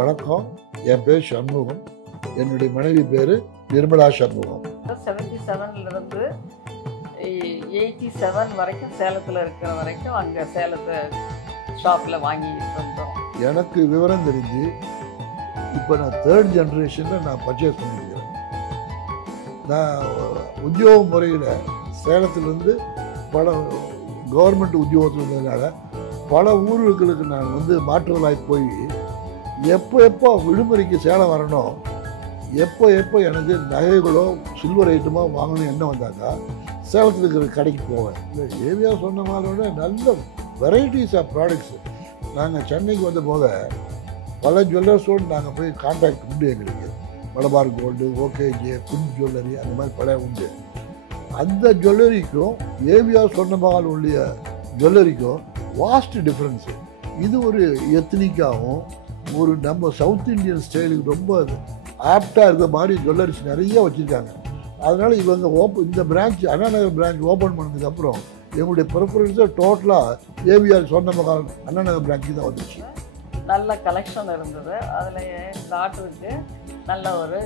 வணக்கம். என் பேர் சண்முகம். என்னுடைய மனைவி பேர் நிர்மலா சண்முகம். 77லேருந்து 87 வரைக்கும் சேலத்தில் இருக்கிற வரைக்கும் அங்கே சேலத்தை ஷாப்பில் வாங்கிட்டு இருந்தோம். எனக்கு விவரம் தெரிஞ்சு இப்போ நான் 3rd ஜென்ரேஷனில் நான் பர்ச்சேஸ் பண்ணியிருக்கிறேன். நான் உத்தியோக முறையில் சேலத்திலேருந்து பல கவர்மெண்ட் உத்தியோகத்தில் இருந்ததுனால பல ஊர்களுக்கு நான் மாற்றுவதாய் போய் எப்போ விடுமுறைக்கு சேலம் வரணும், எப்போ எனக்கு நகைகளோ சில்வர் ஐட்டமோ வாங்கணும் என்ன வந்தாக்கா சேலத்தில் இருக்கிற கடைக்கு போவேன். இல்லை ஏவிஆர் சொன்ன மாதிரியோட நல்ல வெரைட்டிஸ் ஆஃப் ப்ராடக்ட்ஸு. நாங்கள் சென்னைக்கு வந்த போத பல ஜுவல்லர்ஸோடு நாங்கள் போய் கான்டாக்ட் உண்டு. எங்களுக்கு மலபார் கோல்டு, ஓகேஜே, பின் ஜுவல்லரி அந்த மாதிரி பல உண்டு. அந்த ஜுவல்லரிக்கும் ஏவிஆர் சொன்ன மகால் உள்ள ஜுவல்லரிக்கும் வாஸ்ட் டிஃப்ரென்ஸு. இது ஒரு எத்னிக்காகவும் ஒரு நம்ம சவுத் இந்தியன் ஸ்டைலுக்கு ரொம்ப ஆப்டாக இருக்கிற மாதிரி ஜுவல்லரிஸ் நிறைய வச்சுருக்காங்க. அதனால் இவங்க இந்த branch Anna Nagar branch open பண்ணதுக்கப்புறம் எங்களுடைய ப்ரிஃபரன்ஸை டோட்டலாக ஏவிஆர் சொன்ன மகால் அண்ணா நகர் பிரான்ச்சுக்கு தான் வந்துச்சு. நல்ல கலெக்ஷன் இருந்தது. அதில் டாக்டருக்கு நல்ல ஒரு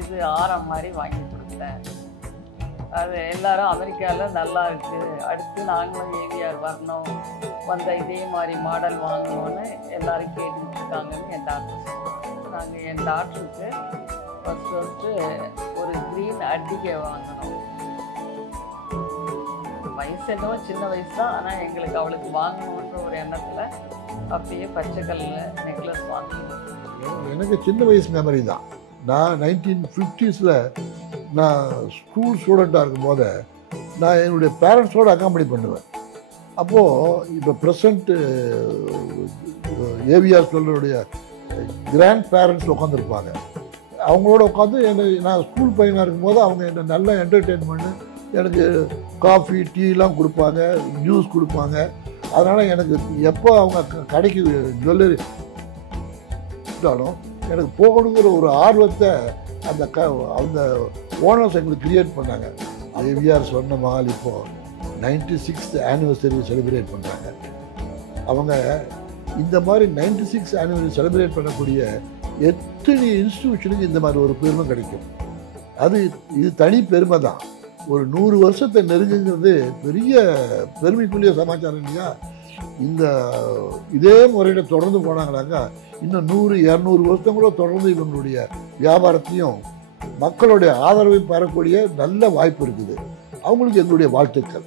இது ஆரம் மாதிரி வாங்கி கொடுத்தேன். அது எல்லாரும் அமெரிக்காவில் நல்லா இருக்குது, அடுத்து நாங்களும் ஏவிஆர் வரணும், இதே மாதிரி மாடல் வாங்கணும்னு எல்லோரும் கேட்டுக்கிட்டு இருக்காங்கன்னு என் டாக்டர் சொன்னாங்க. நாங்கள் என் டாக்டருக்கு ஃபஸ்ட்டு ஒரு க்ரீன் அட்டிகை வாங்கணும். வயசு என்னவோ சின்ன வயசு தான், ஆனால் எங்களுக்கு அவளுக்கு வாங்கணுன்ற ஒரு எண்ணத்தில் அப்படியே பச்சைக்கல்லில் நெக்லஸ் வாங்கணும். எனக்கு சின்ன வயசு மெமரி தான். நான் 1950s நான் ஸ்கூல் ஸ்டூடெண்ட்டாக இருக்கும்போது நான் என்னுடைய பேரண்ட்ஸோடு அக்காம்பனி பண்ணுவேன். அப்போது இப்போ ப்ரெசண்ட்டு ஏவிஆர் சொல்லுடைய கிராண்ட் பேரண்ட்ஸ் உட்காந்துருப்பாங்க. அவங்களோட உட்காந்து நான் ஸ்கூல் பையனாக இருக்கும்போது அவங்க என்னை நல்லா என்டர்டெயின் பண்ணி எனக்கு காஃபி டீலாம் கொடுப்பாங்க, ஜூஸ் கொடுப்பாங்க. அதனால் எனக்கு எப்போ அவங்க கடைக்கு ஜுவல்லரி எனக்கு போகணுங்கிற ஒரு ஆர்வத்தை அந்த ஓனர்ஸ் எங்களுக்கு கிரியேட் பண்ணாங்க. ஏவிஆர் சொன்ன மகால் இப்போது 96th ஆனிவர்சரி செலிப்ரேட் பண்ணுறாங்க. அவங்க இந்த மாதிரி 96th ஆனிவர்சரி செலிப்ரேட் பண்ணக்கூடிய எத்தனை இன்ஸ்டிடியூஷனுக்கு இந்த மாதிரி ஒரு பெருமை கிடைக்கும். இது தனி பெருமை தான். ஒரு 100 வருஷத்தை நெருங்குங்கிறது பெரிய பெருமைக்குரிய சமாச்சாரம் இல்லையா? இதே முறையில் தொடர்ந்து போனாங்களாக்கா இன்னும் 100-200 வருஷம் கூட தொடர்ந்து இவங்களுடைய வியாபாரத்தையும் மக்களுடைய ஆதரவை பெறக்கூடிய நல்ல வாய்ப்பு இருக்குது. அவங்களுக்கு எங்களுடைய வாழ்த்துக்கள்.